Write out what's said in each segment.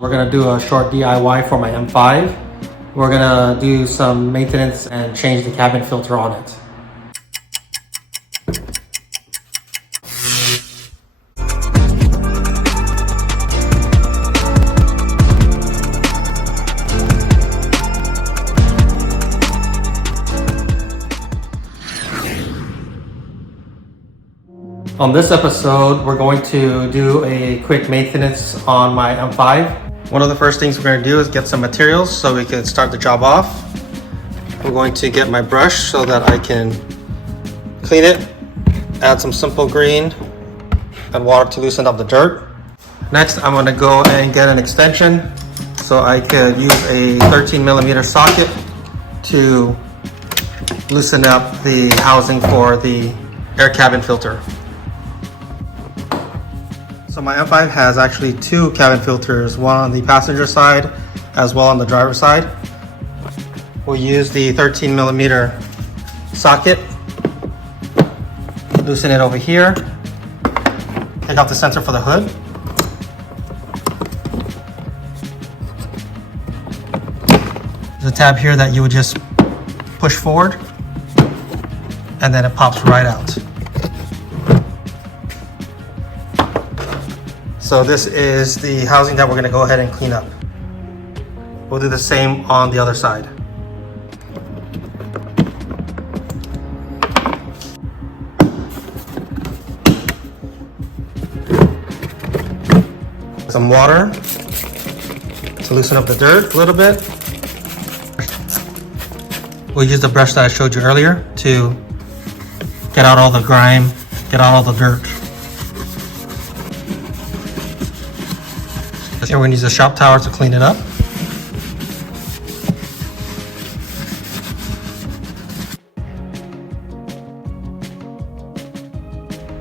We're gonna do a short DIY for my M5. We're gonna do some maintenance and change the cabin filter on it. On this episode, we're going to do a quick maintenance on my M5. One of the first things we're going to do is get some materials so we can start the job off. I'm going to get my brush so that I can clean it, add some simple green and water to loosen up the dirt. Next, I'm going to go and get an extension so I could use a 13mm socket to loosen up the housing for the air cabin filter. So my M5 has actually two cabin filters, one on the passenger side as well on the driver's side. We'll use the 13mm socket, loosen it over here, take off the sensor for the hood. There's a tab here that you would just push forward and then it pops right out. So this is the housing that we're going to go ahead and clean up. We'll do the same on the other side. Some water to loosen up the dirt a little bit. We'll use the brush that I showed you earlier to get out all the grime, get out all the dirt. Here we're going to use a shop towel to clean it up.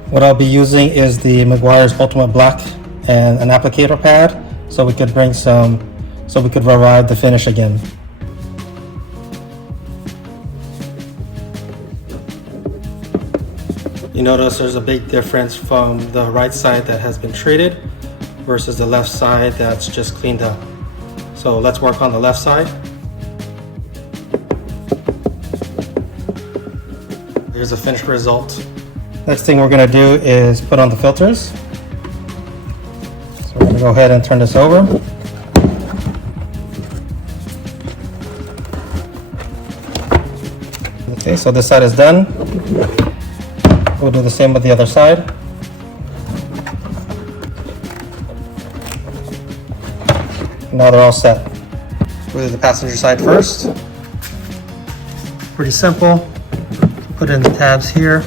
What I'll be using is the Meguiar's Ultimate Black and an applicator pad so we could revive the finish again. You notice there's a big difference from the right side that has been treated versus the left side that's just cleaned up. So let's work on the left side. Here's the finished result. Next thing we're going to do is put on the filters. So we're going to go ahead and turn this over. Okay, so this side is done. We'll do the same with the other side. Now they're all set. We'll do the passenger side first. Pretty simple. Put in the tabs here.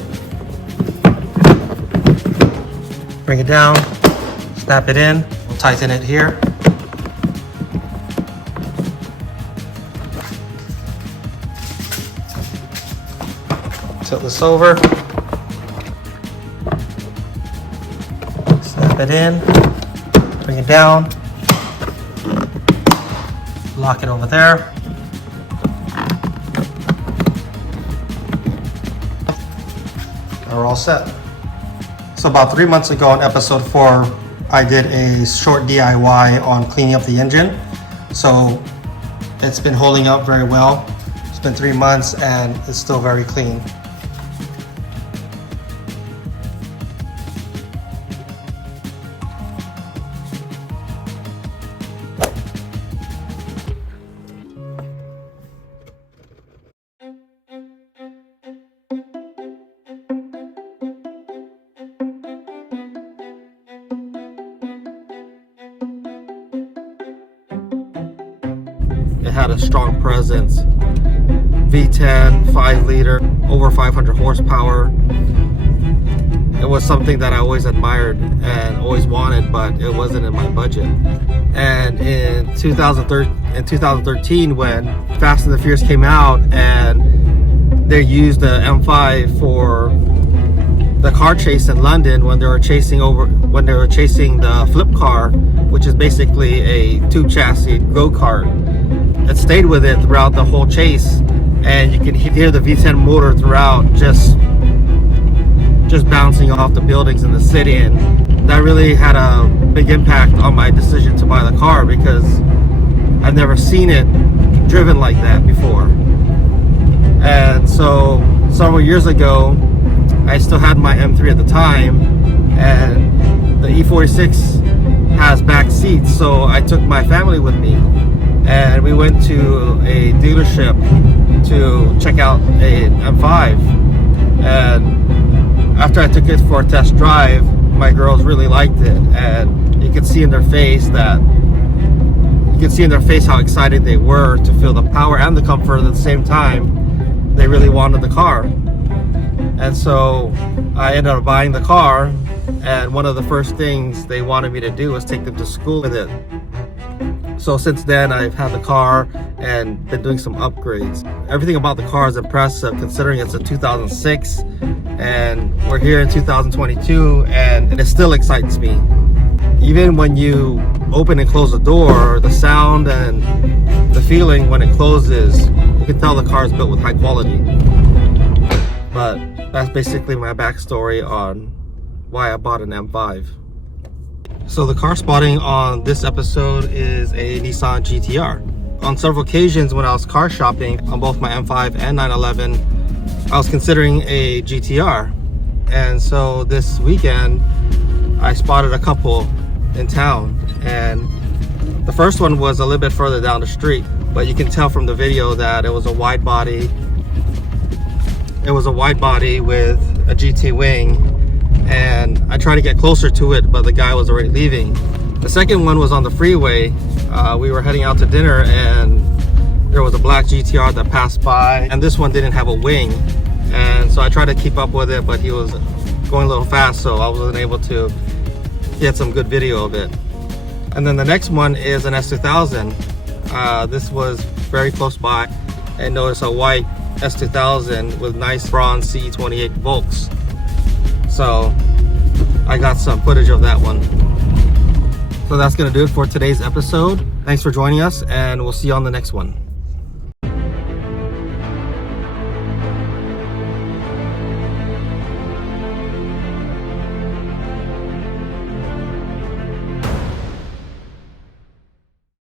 Bring it down. Snap it in. We'll tighten it here. Tilt this over. Snap it in. Bring it down. Lock it over there. And we're all set. So about 3 months ago in episode 4, I did a short DIY on cleaning up the engine. So it's been holding up very well. It's been 3 months and it's still very clean. It had a strong presence. V10, 5 liter, over 500 horsepower. It was something that I always admired and always wanted, but it wasn't in my budget. And in 2013, when Fast and the Furious came out and they used the M5 for the car chase in London when they were chasing the flip car, which is basically a tube chassis go-kart. It stayed with it throughout the whole chase, and you can hear the V10 motor throughout just bouncing off the buildings in the city. And that really had a big impact on my decision to buy the car, because I've never seen it driven like that before. And so several years ago, I still had my M3 at the time, and the E46 has back seats, so I took my family with me and we went to a dealership to check out an M5. And after I took it for a test drive, my girls really liked it, and you could see in their face how excited they were to feel the power and the comfort at the same time. They really wanted the car. And so I ended up buying the car, and one of the first things they wanted me to do was take them to school with it. So since then, I've had the car and been doing some upgrades. Everything about the car is impressive, considering it's a 2006 and we're here in 2022, and it still excites me. Even when you open and close the door, the sound and the feeling when it closes, you can tell the car is built with high quality. But that's basically my backstory on why I bought an M5. So the car spotting on this episode is a Nissan GTR. On several occasions when I was car shopping on both my M5 and 911, I was considering a GTR. And so this weekend, I spotted a couple in town. And the first one was a little bit further down the street, but you can tell from the video that it was a wide body. It was a wide body with a GT wing, and I tried to get closer to it, but the guy was already leaving. The second one was on the freeway. We were heading out to dinner, and there was a black GTR that passed by, and this one didn't have a wing. And so I tried to keep up with it, but he was going a little fast, so I wasn't able to get some good video of it. And then the next one is an S2000. This was very close by, and notice a white S2000 with nice bronze CE28 Volks. So I got some footage of that one. So that's gonna do it for today's episode. Thanks for joining us, and we'll see you on the next one.